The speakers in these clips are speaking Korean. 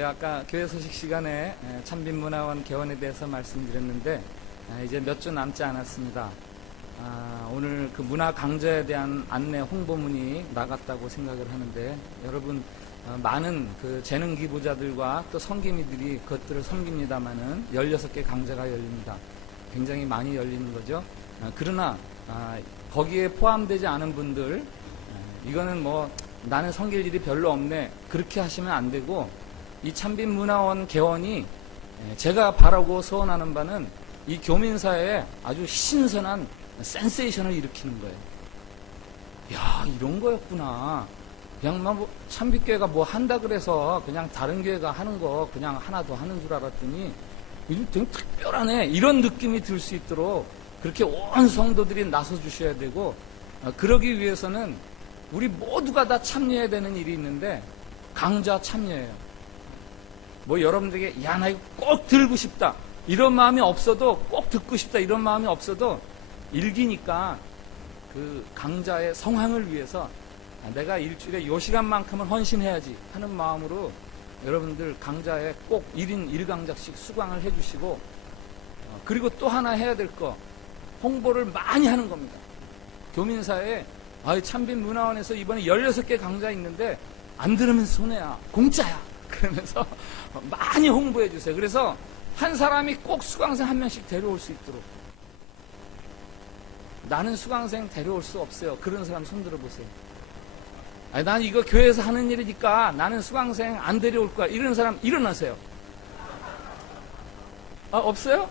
아까 교회 소식 시간에 참빈문화원 개원에 대해서 말씀드렸는데 이제 몇 주 남지 않았습니다. 오늘 그 문화 강좌에 대한 안내 홍보문이 나갔다고 생각을 하는데 여러분 많은 그 재능 기부자들과 또 섬김이들이 그것들을 섬깁니다마는 16개 강좌가 열립니다. 굉장히 많이 열리는 거죠. 그러나 거기에 포함되지 않은 분들 이거는 뭐 나는 섬길 일이 별로 없네 그렇게 하시면 안 되고, 이 참빈문화원 개원이 제가 바라고 소원하는 바는 이 교민사회에 아주 신선한 센세이션을 일으키는 거예요. 야, 이런 거였구나. 그냥 뭐 참빛교회가 뭐 한다 그래서 그냥 다른 교회가 하는 거 그냥 하나 더 하는 줄 알았더니 요즘 되게 특별하네, 이런 느낌이 들 수 있도록 그렇게 온 성도들이 나서 주셔야 되고, 그러기 위해서는 우리 모두가 다 참여해야 되는 일이 있는데 강좌 참여해요. 뭐 여러분들에게 야, 나 이거 꼭 들고 싶다 이런 마음이 없어도, 꼭 듣고 싶다 이런 마음이 없어도 일기니까 그 강좌의 성황을 위해서 내가 일주일에 요 시간만큼은 헌신해야지 하는 마음으로 여러분들 강좌에 꼭 1인 1강좌씩 수강을 해주시고, 그리고 또 하나 해야 될 거, 홍보를 많이 하는 겁니다. 교민사회에 참빈문화원에서 이번에 16개 강좌 있는데 안 들으면 손해야, 공짜야 그러면서 많이 홍보해 주세요. 그래서 한 사람이 꼭 수강생 한 명씩 데려올 수 있도록. 나는 수강생 데려올 수 없어요. 그런 사람 손 들어보세요. 난 이거 교회에서 하는 일이니까 나는 수강생 안 데려올 거야, 이런 사람 일어나세요. 없어요?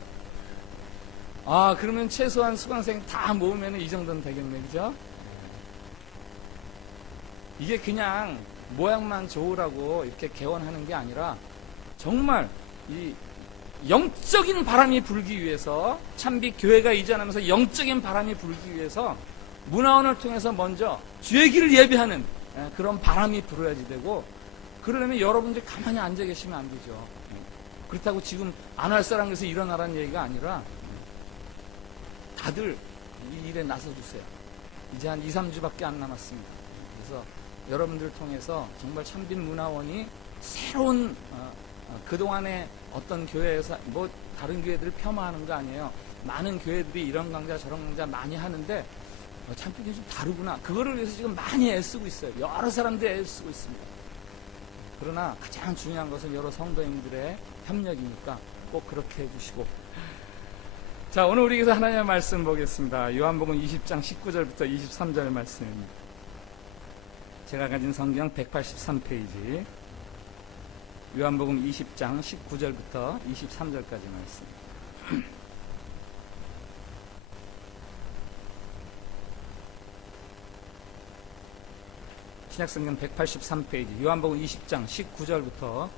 그러면 최소한 수강생 다 모으면 이 정도는 되겠네, 그죠? 이게 그냥 모양만 좋으라고 이렇게 개원하는 게 아니라 정말 이 영적인 바람이 불기 위해서, 참빛 교회가 이전하면서 영적인 바람이 불기 위해서 문화원을 통해서 먼저 주의 길을 예비하는 그런 바람이 불어야지 되고, 그러려면 여러분들이 가만히 앉아 계시면 안 되죠. 그렇다고 지금 안 할 사람 그래서 일어나라는 얘기가 아니라 다들 이 일에 나서주세요. 이제 한 2, 3주밖에 안 남았습니다. 그래서 여러분들을 통해서 정말 참빈문화원이 새로운 그동안에 어떤 교회에서 뭐 다른 교회들을 폄하하는 거 아니에요. 많은 교회들이 이런 강좌 저런 강좌 많이 하는데 참빛이 좀 다르구나, 그거를 위해서 지금 많이 애쓰고 있어요. 여러 사람들이 애쓰고 있습니다. 그러나 가장 중요한 것은 여러 성도님들의 협력이니까 꼭 그렇게 해주시고. 자, 오늘 우리에게서 하나님의 말씀 보겠습니다. 요한복음 20장 19절부터 23절 말씀입니다. 제가 가진 성경 183페이지, 요한복음 20장 19절부터 23절까지 말씀. 신약성경 183페이지, 요한복음 20장 19절부터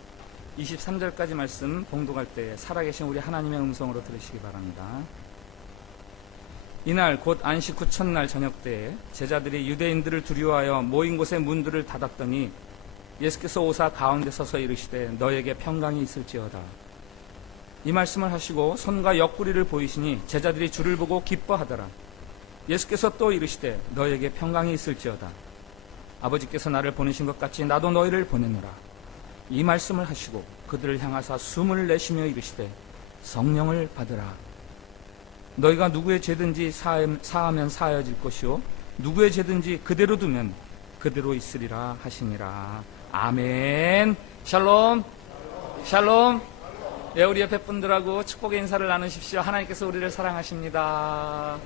23절까지 말씀 봉독할 때에 살아계신 우리 하나님의 음성으로 들으시기 바랍니다. 이날 곧 안식 후 첫날 저녁 때에 제자들이 유대인들을 두려워하여 모인 곳의 문들을 닫았더니 예수께서 오사 가운데 서서 이르시되 너에게 평강이 있을지어다. 이 말씀을 하시고 손과 옆구리를 보이시니 제자들이 주를 보고 기뻐하더라. 예수께서 또 이르시되 너에게 평강이 있을지어다. 아버지께서 나를 보내신 것 같이 나도 너희를 보내노라. 이 말씀을 하시고 그들을 향하사 숨을 내쉬며 이르시되 성령을 받으라. 너희가 누구의 죄든지 사하면 사하여질 것이요 누구의 죄든지 그대로 두면 그대로 있으리라 하시니라. 아멘. 샬롬. 샬롬. 예, 우리 옆에 분들하고 축복의 인사를 나누십시오. 하나님께서 우리를 사랑하십니다.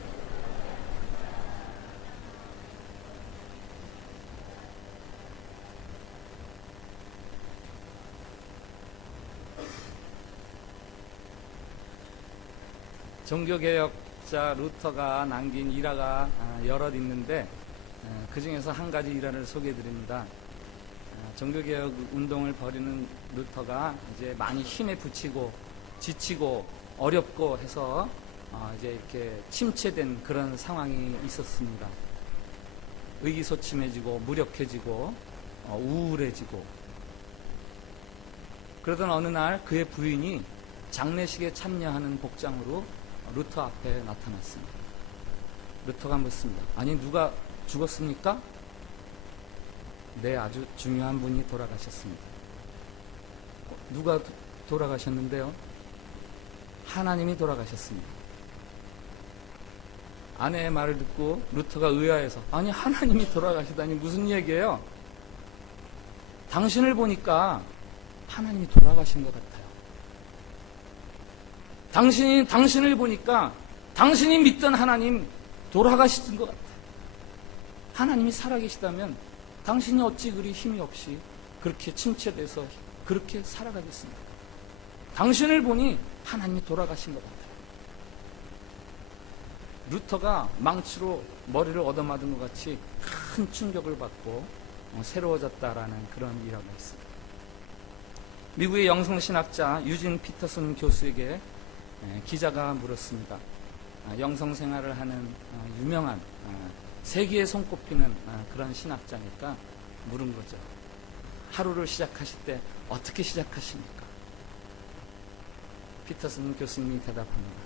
종교개혁자 루터가 남긴 일화가 여럿 있는데 그 중에서 한 가지 일화를 소개해드립니다. 종교개혁 운동을 벌이는 루터가 이제 많이 힘에 부치고 지치고 어렵고 해서 이제 이렇게 침체된 그런 상황이 있었습니다. 의기소침해지고 무력해지고 우울해지고, 그러던 어느 날 그의 부인이 장례식에 참여하는 복장으로 루터 앞에 나타났습니다. 루터가 묻습니다. 아니, 누가 죽었습니까? 네, 아주 중요한 분이 돌아가셨습니다. 누가 돌아가셨는데요? 하나님이 돌아가셨습니다. 아내의 말을 듣고 루터가 의아해서, 아니 하나님이 돌아가시다니 무슨 얘기예요? 당신을 보니까 하나님이 돌아가신 것 같아요. 당신을 보니까 당신이 믿던 하나님 돌아가신 것 같아요. 하나님이 살아계시다면 당신이 어찌 그리 힘이 없이 그렇게 침체돼서 그렇게 살아가겠습니까? 당신을 보니 하나님이 돌아가신 것 같아요. 루터가 망치로 머리를 얻어맞은 것 같이 큰 충격을 받고 새로워졌다라는 그런 이야기가 있습니다. 미국의 영성신학자 유진 피터슨 교수에게 기자가 물었습니다. 영성생활을 하는 유명한 세계에 손꼽히는 그런 신학자니까 물은 거죠. 하루를 시작하실 때 어떻게 시작하십니까? 피터슨 교수님이 대답합니다.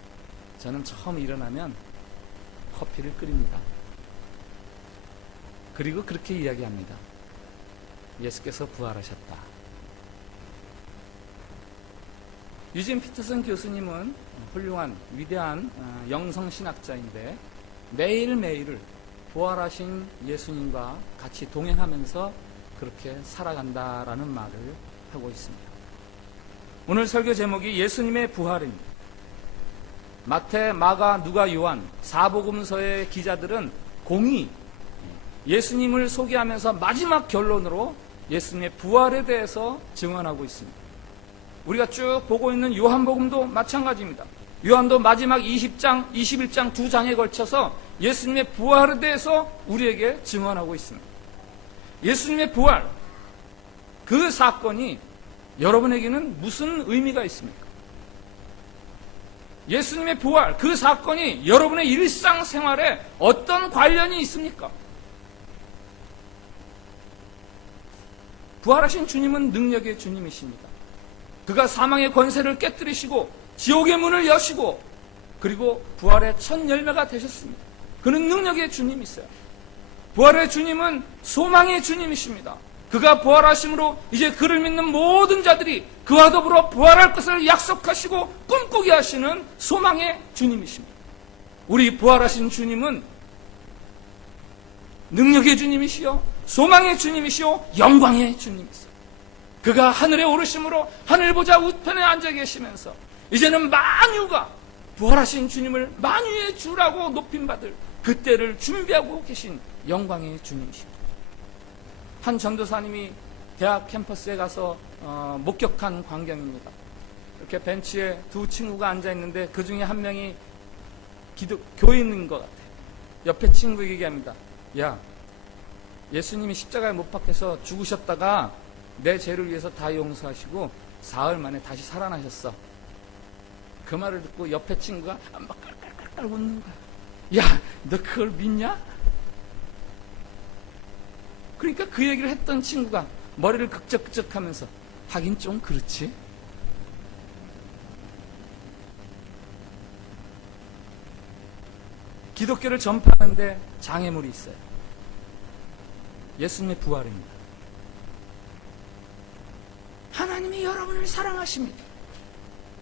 저는 처음 일어나면 커피를 끓입니다. 그리고 그렇게 이야기합니다. 예수께서 부활하셨다. 유진 피터슨 교수님은 훌륭한 위대한 영성신학자인데 매일매일을 부활하신 예수님과 같이 동행하면서 그렇게 살아간다라는 말을 하고 있습니다. 오늘 설교 제목이 예수님의 부활입니다. 마태, 마가, 누가, 요한 사복음서의 기자들은 공히 예수님을 소개하면서 마지막 결론으로 예수님의 부활에 대해서 증언하고 있습니다. 우리가 쭉 보고 있는 요한복음도 마찬가지입니다. 요한도 마지막 20장, 21장 두 장에 걸쳐서 예수님의 부활에 대해서 우리에게 증언하고 있습니다. 예수님의 부활, 그 사건이 여러분에게는 무슨 의미가 있습니까? 예수님의 부활, 그 사건이 여러분의 일상생활에 어떤 관련이 있습니까? 부활하신 주님은 능력의 주님이십니다. 그가 사망의 권세를 깨뜨리시고 지옥의 문을 여시고 그리고 부활의 첫 열매가 되셨습니다. 그는 능력의 주님이세요. 부활의 주님은 소망의 주님이십니다. 그가 부활하심으로 이제 그를 믿는 모든 자들이 그와 더불어 부활할 것을 약속하시고 꿈꾸게 하시는 소망의 주님이십니다. 우리 부활하신 주님은 능력의 주님이시요 소망의 주님이시요 영광의 주님이세요. 그가 하늘에 오르심으로 하늘보좌 우편에 앉아 계시면서 이제는 만유가 부활하신 주님을 만유의 주라고 높임받을 그때를 준비하고 계신 영광의 주님이십니다. 한 전도사님이 대학 캠퍼스에 가서 목격한 광경입니다. 이렇게 벤치에 두 친구가 앉아있는데 그 중에 한 명이 교인인 것 같아요. 옆에 친구에게 얘기합니다. 야, 예수님이 십자가에 못 박혀서 죽으셨다가 내 죄를 위해서 다 용서하시고 사흘 만에 다시 살아나셨어. 그 말을 듣고 옆에 친구가 막 깔깔깔 웃는 거야. 야, 너 그걸 믿냐? 그러니까 그 얘기를 했던 친구가 머리를 극적극적 하면서 하긴 좀 그렇지. 기독교를 전파하는데 장애물이 있어요. 예수님의 부활입니다. 하나님이 여러분을 사랑하십니다.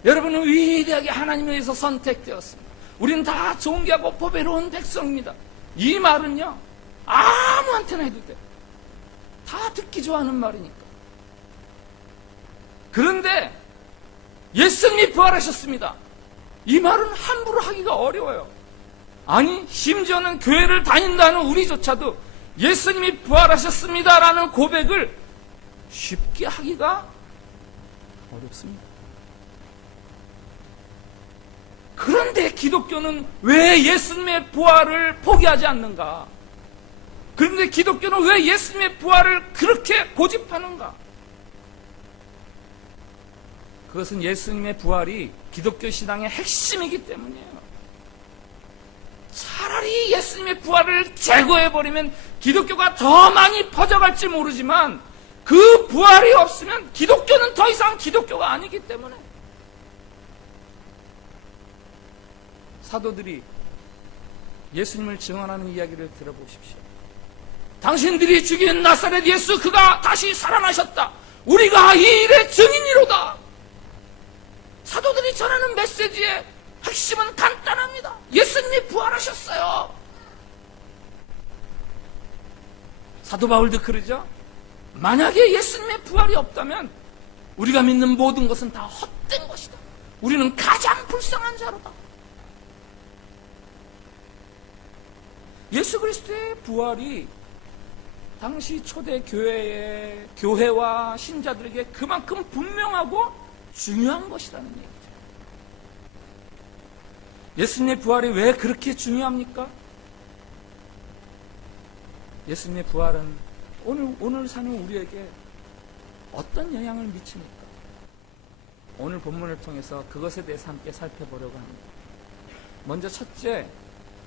여러분은 위대하게 하나님에 의해서 선택되었습니다. 우리는 다 존귀하고 보배로운 백성입니다. 이 말은요, 아무한테나 해도 돼요. 다 듣기 좋아하는 말이니까. 그런데 예수님이 부활하셨습니다. 이 말은 함부로 하기가 어려워요. 아니, 심지어는 교회를 다닌다는 우리조차도 예수님이 부활하셨습니다라는 고백을 쉽게 하기가 어렵습니다. 그런데 기독교는 왜 예수님의 부활을 포기하지 않는가? 그런데 기독교는 왜 예수님의 부활을 그렇게 고집하는가? 그것은 예수님의 부활이 기독교 신앙의 핵심이기 때문이에요. 차라리 예수님의 부활을 제거해버리면 기독교가 더 많이 퍼져갈지 모르지만 그 부활이 없으면 기독교는 더 이상 기독교가 아니기 때문에. 사도들이 예수님을 증언하는 이야기를 들어보십시오. 당신들이 죽인 나사렛 예수, 그가 다시 살아나셨다. 우리가 이 일의 증인이로다. 사도들이 전하는 메시지의 핵심은 간단합니다. 예수님이 부활하셨어요. 사도 바울도 그러죠. 만약에 예수님의 부활이 없다면 우리가 믿는 모든 것은 다 헛된 것이다. 우리는 가장 불쌍한 자로다. 예수 그리스도의 부활이 당시 초대 교회와 신자들에게 그만큼 분명하고 중요한 것이라는 얘기죠. 예수님의 부활이 왜 그렇게 중요합니까? 예수님의 부활은 오늘 사는 우리에게 어떤 영향을 미칩니까? 오늘 본문을 통해서 그것에 대해서 함께 살펴보려고 합니다. 먼저 첫째,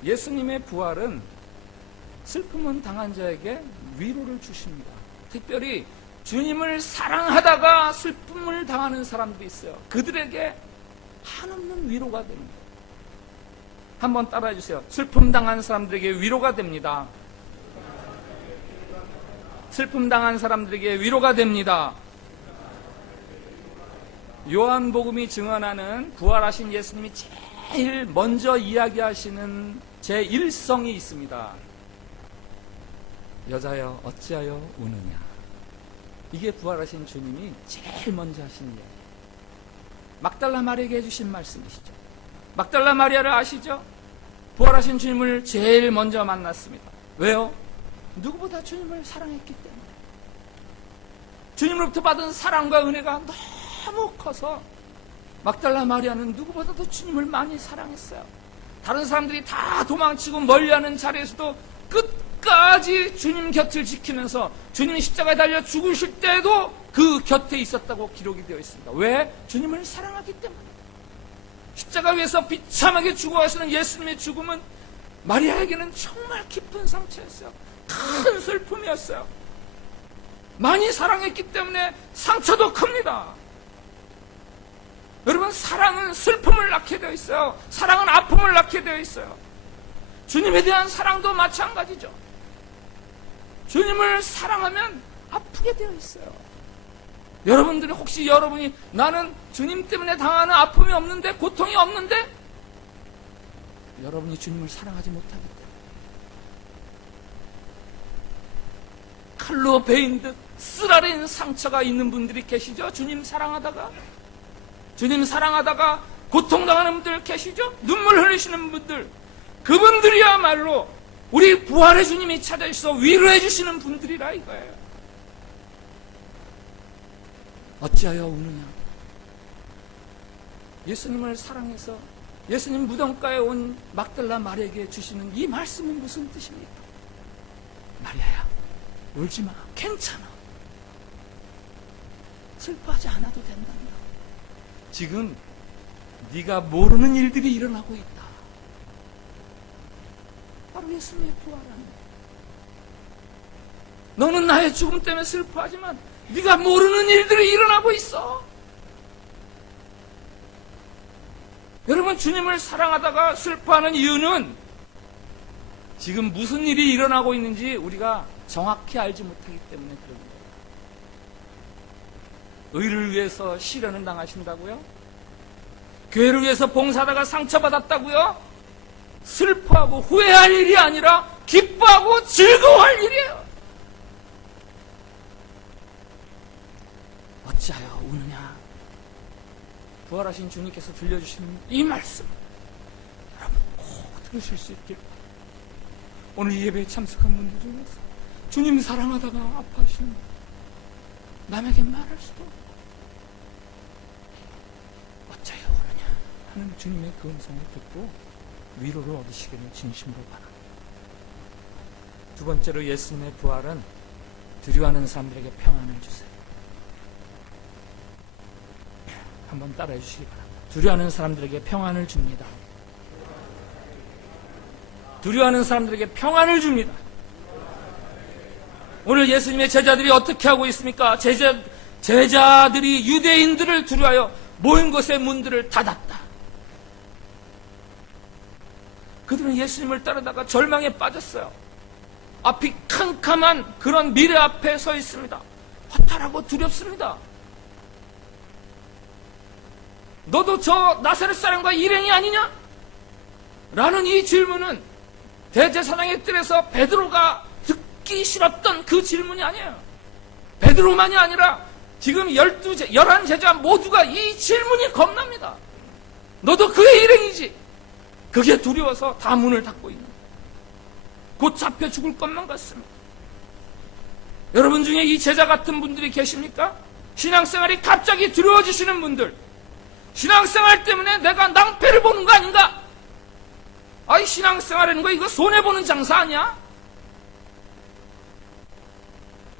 예수님의 부활은 슬픔을 당한 자에게 위로를 주십니다. 특별히 주님을 사랑하다가 슬픔을 당하는 사람들이 있어요. 그들에게 한없는 위로가 됩니다. 한번 따라해 주세요. 슬픔 당한 사람들에게 위로가 됩니다. 슬픔 당한 사람들에게 위로가 됩니다. 요한복음이 증언하는 부활하신 예수님이 제일 먼저 이야기하시는 제1성이 있습니다. 여자여 어찌하여 우느냐. 이게 부활하신 주님이 제일 먼저 하신 이야기. 막달라 마리아에게 해주신 말씀이시죠. 막달라 마리아를 아시죠? 부활하신 주님을 제일 먼저 만났습니다. 왜요? 누구보다 주님을 사랑했기 때문에. 주님으로부터 받은 사랑과 은혜가 너무 커서 막달라 마리아는 누구보다도 주님을 많이 사랑했어요. 다른 사람들이 다 도망치고 멀리하는 자리에서도 끝까지 주님 곁을 지키면서 주님이 십자가에 달려 죽으실 때도 그 곁에 있었다고 기록이 되어 있습니다. 왜? 주님을 사랑하기 때문에. 십자가 위에서 비참하게 죽어가시는 예수님의 죽음은 마리아에게는 정말 깊은 상처였어요. 큰 슬픔이었어요. 많이 사랑했기 때문에 상처도 큽니다. 여러분, 사랑은 슬픔을 낳게 되어 있어요. 사랑은 아픔을 낳게 되어 있어요. 주님에 대한 사랑도 마찬가지죠. 주님을 사랑하면 아프게 되어 있어요. 여러분들이 혹시 여러분이 나는 주님 때문에 당하는 아픔이 없는데, 고통이 없는데, 여러분이 주님을 사랑하지 못하기 때문에 칼로 베인 듯 쓰라린 상처가 있는 분들이 계시죠. 주님 사랑하다가 고통당하는 분들 계시죠. 눈물 흘리시는 분들, 그분들이야말로 우리 부활의 주님이 찾아주셔서 위로해 주시는 분들이라 이거예요. 어찌하여 우느냐. 예수님을 사랑해서 예수님 무덤가에 온 막달라 마리아에게 주시는 이 말씀은 무슨 뜻입니까? 마리아야, 울지 마. 괜찮아. 슬퍼하지 않아도 된단다. 지금 네가 모르는 일들이 일어나고 있다. 바로 예수님의 부활합니다. 너는 나의 죽음 때문에 슬퍼하지만 네가 모르는 일들이 일어나고 있어. 여러분, 주님을 사랑하다가 슬퍼하는 이유는 지금 무슨 일이 일어나고 있는지 우리가 정확히 알지 못하기 때문에 그럽니다. 의를 위해서 시련을 당하신다고요? 교회를 위해서 봉사하다가 상처받았다고요? 슬퍼하고 후회할 일이 아니라 기뻐하고 즐거워할 일이에요. 어찌하여 우느냐. 부활하신 주님께서 들려주시는 이 말씀, 여러분 꼭 들으실 수 있길 바랍니다. 오늘 이 예배에 참석한 분들 중에서 주님 사랑하다가 아파하시는 분, 남에게 말할 수도 없고 어찌하여 우느냐 하는 주님의 그 음성을 듣고 위로를 얻으시기를 진심으로 바랍니다. 두 번째로, 예수님의 부활은 두려워하는 사람들에게 평안을 주세요. 한번 따라해 주시기 바랍니다. 두려워하는 사람들에게 평안을 줍니다. 두려워하는 사람들에게 평안을 줍니다. 오늘 예수님의 제자들이 어떻게 하고 있습니까? 제자들이 유대인들을 두려워하여 모인 곳의 문들을 닫았다. 그들은 예수님을 따르다가 절망에 빠졌어요. 앞이 캄캄한 그런 미래 앞에 서 있습니다. 허탈하고 두렵습니다. 너도 저 나사렛 사람과 일행이 아니냐? 라는 이 질문은 대제사장의 뜰에서 베드로가 듣기 싫었던 그 질문이 아니에요. 베드로만이 아니라 지금 11제자 모두가 이 질문이 겁납니다. 너도 그의 일행이지? 그게 두려워서 다 문을 닫고 있는 거예요. 곧 잡혀 죽을 것만 같습니다. 여러분 중에 이 제자 같은 분들이 계십니까? 신앙생활이 갑자기 두려워지시는 분들, 신앙생활 때문에 내가 낭패를 보는 거 아닌가? 아이, 신앙생활하는 거 이거 손해보는 장사 아니야?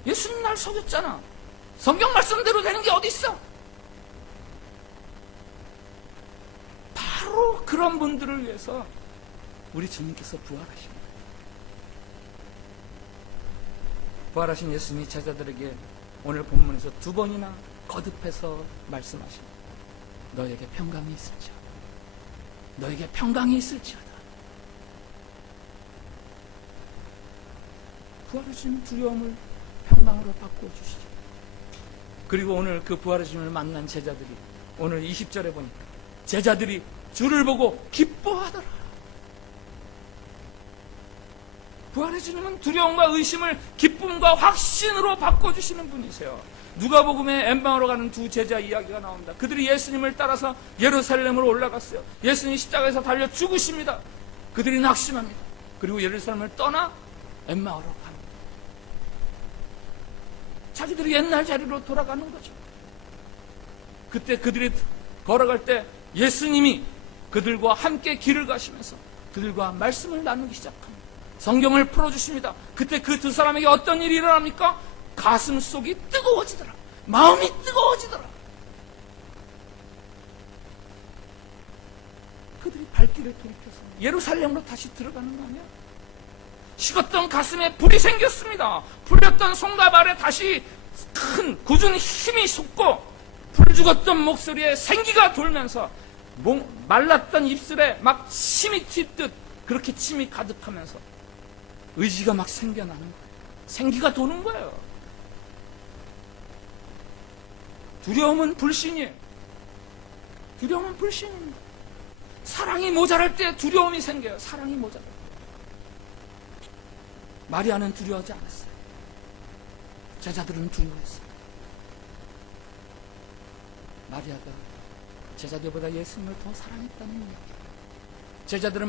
예수님 날 속였잖아. 성경 말씀대로 되는 게 어디 있어? 바로 그런 분들을 위해서 우리 주님께서 부활하십니다. 부활하신 예수님이 제자들에게 오늘 본문에서 2번이나 거듭해서 말씀하십니다. 너에게 평강이 있을지어다. 너에게 평강이 있을지어다. 부활하신 두려움을 평강으로 바꿔주시죠. 그리고 오늘 그 부활하심을 만난 제자들이 오늘 20절에 보니까 제자들이 주를 보고 기뻐하더라. 부활의 주님은 두려움과 의심을 기쁨과 확신으로 바꿔주시는 분이세요. 누가복음에 엠마오로 가는 2 제자 이야기가 나옵니다. 그들이 예수님을 따라서 예루살렘으로 올라갔어요. 예수님이 십자가에서 달려 죽으십니다. 그들이 낙심합니다. 그리고 예루살렘을 떠나 엠마오로 갑니다. 자기들이 옛날 자리로 돌아가는 거죠. 그때 그들이 걸어갈 때 예수님이 그들과 함께 길을 가시면서 그들과 말씀을 나누기 시작합니다. 성경을 풀어주십니다. 그때 그 2 사람에게 어떤 일이 일어납니까? 가슴 속이 뜨거워지더라. 마음이 뜨거워지더라. 그들이 발길을 돌이켜서 예루살렘으로 다시 들어가는 거 아니야? 식었던 가슴에 불이 생겼습니다. 풀렸던 손과 발에 다시 큰 굳은 힘이 솟고 불 죽었던 목소리에 생기가 돌면서 말랐던 입술에 막 침이 튀듯 그렇게 침이 가득하면서 의지가 막 생겨나는 거예요. 생기가 도는 거예요. 두려움은 불신이에요. 두려움은 불신입니다. 사랑이 모자랄 때 두려움이 생겨요. 사랑이 모자랄 때. 마리아는 두려워하지 않았어요. 제자들은 두려워했어요. 마리아가 제자들보다 예수님을 더 사랑했다는 이야기. 제자들은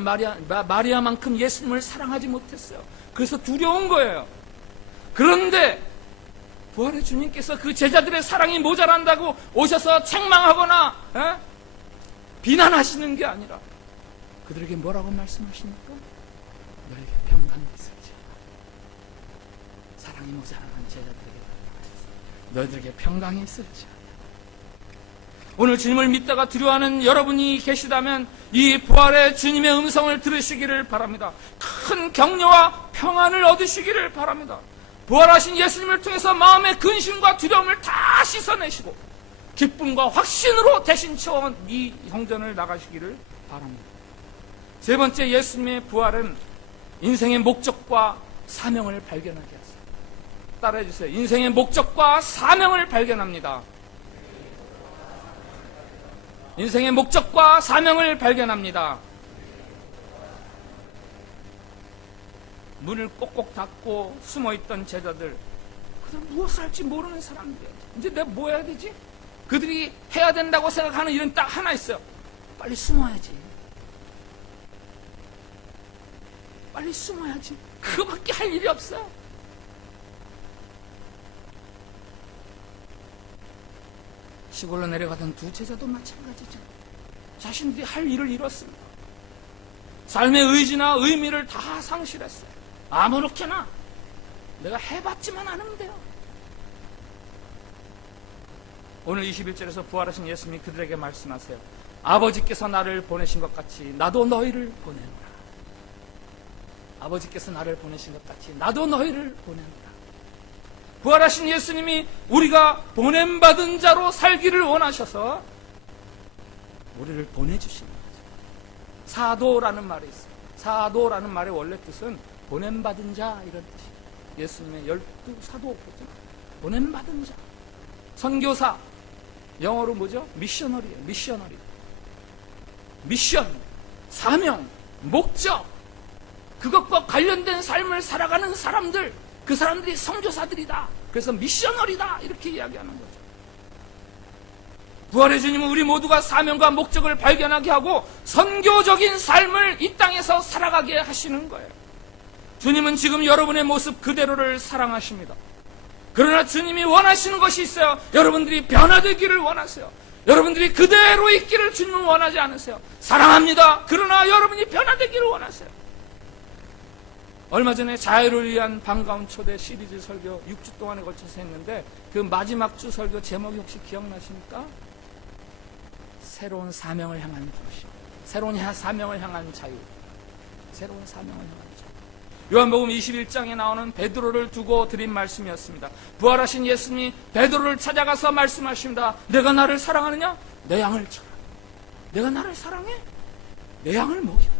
마리아만큼 예수님을 사랑하지 못했어요. 그래서 두려운 거예요. 그런데 부활의 주님께서 그 제자들의 사랑이 모자란다고 오셔서 책망하거나 비난하시는 게 아니라 그들에게 뭐라고 말씀하십니까? 너에게 평강이 있을지어다. 사랑이 모자란 제자들에게 너희들에게 평강이 있을지어다. 오늘 주님을 믿다가 두려워하는 여러분이 계시다면 이 부활의 주님의 음성을 들으시기를 바랍니다. 큰 격려와 평안을 얻으시기를 바랍니다. 부활하신 예수님을 통해서 마음의 근심과 두려움을 다 씻어내시고 기쁨과 확신으로 대신 채워온 이 성전을 나가시기를 바랍니다. 3번째, 예수님의 부활은 인생의 목적과 사명을 발견하게 하세요. 따라해 주세요. 인생의 목적과 사명을 발견합니다. 인생의 목적과 사명을 발견합니다. 문을 꼭꼭 닫고 숨어있던 제자들, 그들 무엇을 할지 모르는 사람들, 이제 내가 뭐 해야 되지? 그들이 해야 된다고 생각하는 일은 딱 하나 있어요. 빨리 숨어야지. 빨리 숨어야지. 그거밖에 할 일이 없어요. 시골로 내려가던 2 제자도 마찬가지죠. 자신들이 할 일을 잃었습니다. 삶의 의지나 의미를 다 상실했어요. 아무렇게나 내가 해봤지만 않으면 돼요. 오늘 21절에서 부활하신 예수님이 그들에게 말씀하세요. 아버지께서 나를 보내신 것 같이 나도 너희를 보내노라. 아버지께서 나를 보내신 것 같이 나도 너희를 보내노라. 부활하신 예수님이 우리가 보냄받은 자로 살기를 원하셔서 우리를 보내주시는 거죠. 사도라는 말이 있어요. 사도라는 말의 원래 뜻은 보냄받은 자, 이런 뜻이에요. 예수님의 12 사도거죠. 보냄받은 자. 선교사, 영어로 뭐죠? 미셔너리예요. 미셔너리. 미션, 사명, 목적, 그것과 관련된 삶을 살아가는 사람들, 그 사람들이 선교사들이다. 그래서 미셔너리다 이렇게 이야기하는 거죠. 부활의 주님은 우리 모두가 사명과 목적을 발견하게 하고 선교적인 삶을 이 땅에서 살아가게 하시는 거예요. 주님은 지금 여러분의 모습 그대로를 사랑하십니다. 그러나 주님이 원하시는 것이 있어요. 여러분들이 변화되기를 원하세요. 여러분들이 그대로 있기를 주님은 원하지 않으세요. 사랑합니다. 그러나 여러분이 변화되기를 원하세요. 얼마 전에 자유를 위한 반가운 초대 시리즈 설교 6주 동안에 걸쳐서 했는데 그 마지막 주 설교 제목이 혹시 기억나십니까? 새로운 사명을 향한 도시, 새로운 사명을 향한 자유, 새로운 사명을 향한 자유. 요한복음 21장에 나오는 베드로를 두고 드린 말씀이었습니다. 부활하신 예수님이 베드로를 찾아가서 말씀하십니다. 내가 나를 사랑하느냐? 내 양을 쳐라. 내가 나를 사랑해? 내 양을 먹여.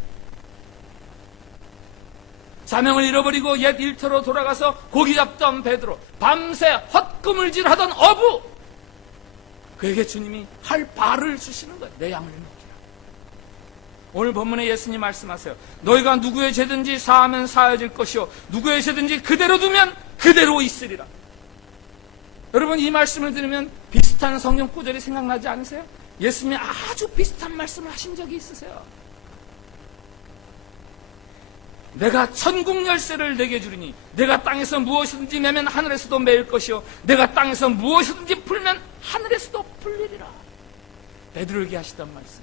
사명을 잃어버리고 옛 일터로 돌아가서 고기 잡던 베드로, 밤새 헛구물질하던 어부, 그에게 주님이 할 바를 주시는 거예요. 내 양을 먹이라. 오늘 본문에 예수님 말씀하세요. 너희가 누구의 죄든지 사하면 사해질 것이요 누구의 죄든지 그대로 두면 그대로 있으리라. 여러분, 이 말씀을 들으면 비슷한 성경 구절이 생각나지 않으세요? 예수님이 아주 비슷한 말씀을 하신 적이 있으세요. 내가 천국 열쇠를 내게 주리니 내가 땅에서 무엇이든지 매면 하늘에서도 매일 것이요 내가 땅에서 무엇이든지 풀면 하늘에서도 풀리리라. 베드로에게 하시던 말씀.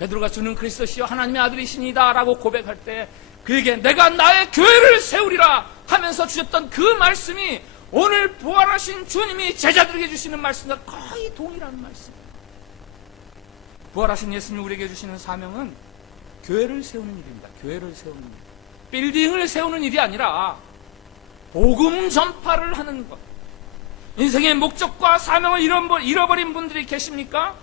베드로가 주는 그리스도시요 하나님의 아들이시니다 라고 고백할 때 그에게 내가 나의 교회를 세우리라 하면서 주셨던 그 말씀이 오늘 부활하신 주님이 제자들에게 주시는 말씀과 거의 동일한 말씀이에요. 부활하신 예수님이 우리에게 주시는 사명은 교회를 세우는 일입니다. 교회를 세우는 일. 빌딩을 세우는 일이 아니라 복음 전파를 하는 것. 인생의 목적과 사명을 잃어버린 분들이 계십니까?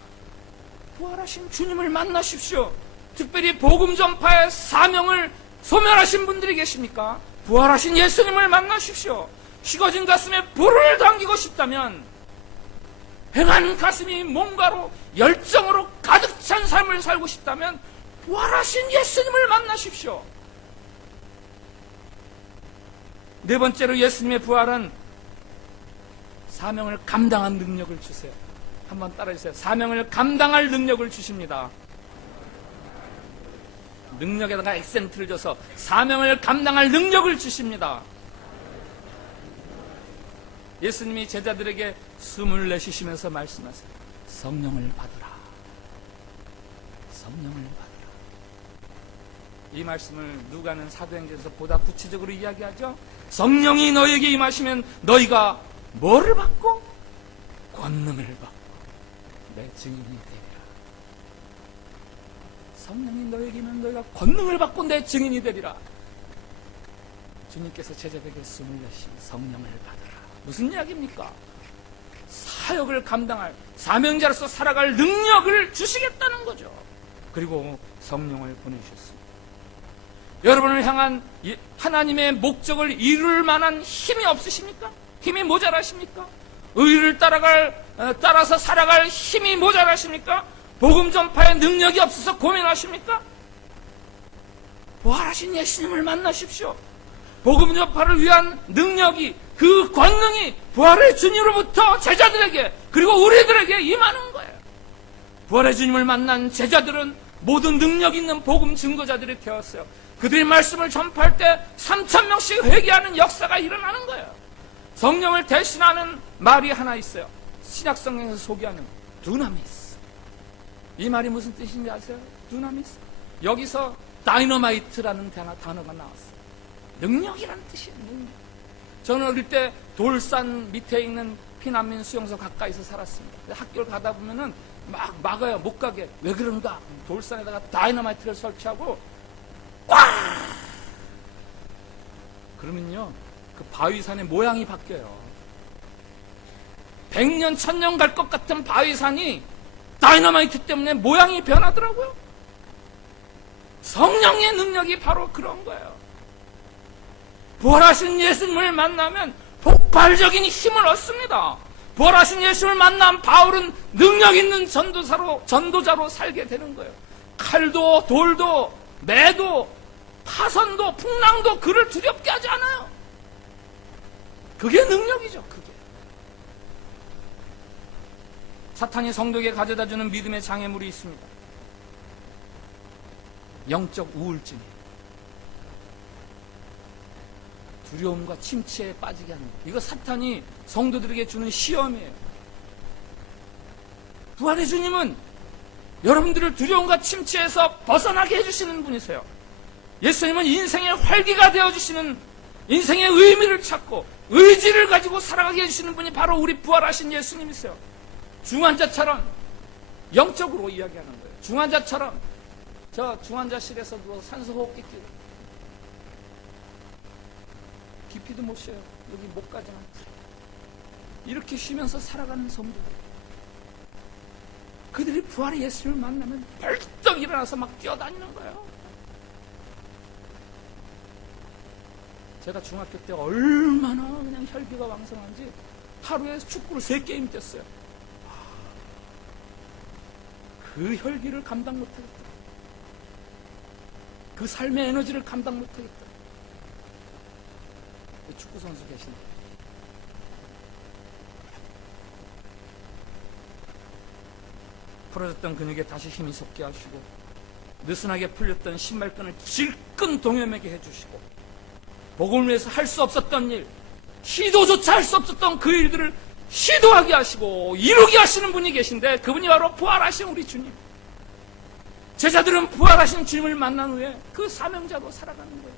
부활하신 주님을 만나십시오. 특별히 복음 전파의 사명을 소멸하신 분들이 계십니까? 부활하신 예수님을 만나십시오. 식어진 가슴에 불을 당기고 싶다면, 행한 가슴이 뭔가로 열정으로 가득 찬 삶을 살고 싶다면 부활하신 예수님을 만나십시오. 네 번째로 예수님의 부활은 사명을 감당한 능력을 주세요. 한번 따라해주세요. 사명을 감당할 능력을 주십니다. 능력에다가 액센트를 줘서 사명을 감당할 능력을 주십니다. 예수님이 제자들에게 숨을 내쉬시면서 말씀하세요. 성령을 받으라. 성령을 받으라. 이 말씀을 누가는 사도행전에서 보다 구체적으로 이야기하죠. 성령이 너희에게 임하시면 너희가 뭐를 받고? 권능을 받고 내 증인이 되리라. 성령이 너희에게 임하면 너희가 권능을 받고 내 증인이 되리라. 주님께서 제자들에게 숨을 내쉬 성령을 받으라. 무슨 이야기입니까? 사역을 감당할 사명자로서 살아갈 능력을 주시겠다는 거죠. 그리고 성령을 보내주셨습니다. 여러분을 향한 하나님의 목적을 이룰 만한 힘이 없으십니까? 힘이 모자라십니까? 의를 따라서 살아갈 힘이 모자라십니까? 복음 전파의 능력이 없어서 고민하십니까? 부활하신 예수님을 만나십시오. 복음 전파를 위한 능력이, 그 권능이 부활의 주님으로부터 제자들에게 그리고 우리들에게 임하는 거예요. 부활의 주님을 만난 제자들은 모든 능력 있는 복음 증거자들이 되었어요. 그들이 말씀을 전파할 때 3,000명씩 회개하는 역사가 일어나는 거예요. 성령을 대신하는 말이 하나 있어요. 신약성경에서 소개하는 두나미스. 이 말이 무슨 뜻인지 아세요? 두나미스. 여기서 다이너마이트라는 단어가 나왔어요. 능력이라는 뜻이에요. 능력. 저는 어릴 때 돌산 밑에 있는 피난민 수용소 가까이서 살았습니다. 학교를 가다 보면은 막 막아요. 못 가게. 왜 그런가? 돌산에다가 다이너마이트를 설치하고 꽉! 그러면요, 그 바위산의 모양이 바뀌어요. 100년, 1000년 갈 것 같은 바위산이 다이너마이트 때문에 모양이 변하더라고요. 성령의 능력이 바로 그런 거예요. 부활하신 예수님을 만나면 폭발적인 힘을 얻습니다. 부활하신 예수를 만난 바울은 능력 있는 전도자로 살게 되는 거예요. 칼도 돌도 매도 파선도 풍랑도 그를 두렵게 하지 않아요. 그게 능력이죠. 그게 사탄이 성도에게 가져다주는 믿음의 장애물이 있습니다. 영적 우울증이에요. 두려움과 침체에 빠지게 하는 거예요. 이거 사탄이 성도들에게 주는 시험이에요. 부활의 주님은 여러분들을 두려움과 침체에서 벗어나게 해주시는 분이세요. 예수님은 인생의 활기가 되어주시는, 인생의 의미를 찾고 의지를 가지고 살아가게 해주시는 분이 바로 우리 부활하신 예수님이세요. 중환자처럼 영적으로 이야기하는 거예요. 중환자처럼 저 중환자실에서 누워 산소호흡기 끼고 깊이도 못 쉬어요. 여기 목까지만 이렇게 쉬면서 살아가는 성도들, 그들이 부활의 예수를 만나면 벌떡 일어나서 막 뛰어다니는 거예요. 제가 중학교 때 얼마나 그냥 혈기가 왕성한지 하루에 축구를 3게임 뛰었어요. 그 혈기를 감당 못하겠다. 그 삶의 에너지를 감당 못하겠다. 축구 선수 계신데 풀어졌던 근육에 다시 힘이 솟게 하시고 느슨하게 풀렸던 신발끈을 질끈 동여매게 해주시고 복음을 위해서 할 수 없었던 일, 시도조차 할 수 없었던 그 일들을 시도하게 하시고 이루게 하시는 분이 계신데 그분이 바로 부활하신 우리 주님. 제자들은 부활하신 주님을 만난 후에 그 사명자로 살아가는 거예요.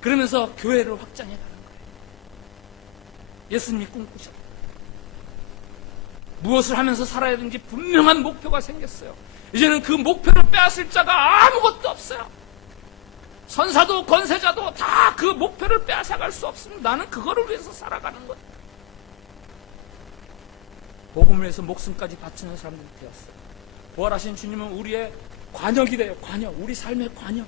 그러면서 교회를 확장해 가는 거예요. 예수님이 꿈꾸셨다. 무엇을 하면서 살아야 되는지 분명한 목표가 생겼어요. 이제는 그 목표를 빼앗을 자가 아무것도 없어요. 선사도 권세자도 다 그 목표를 빼앗아갈 수 없습니다. 나는 그거를 위해서 살아가는 거예요. 복음을 위해서 목숨까지 바치는 사람들이 되었어요. 부활하신 주님은 우리의 관역이 돼요. 관역, 우리 삶의 관역.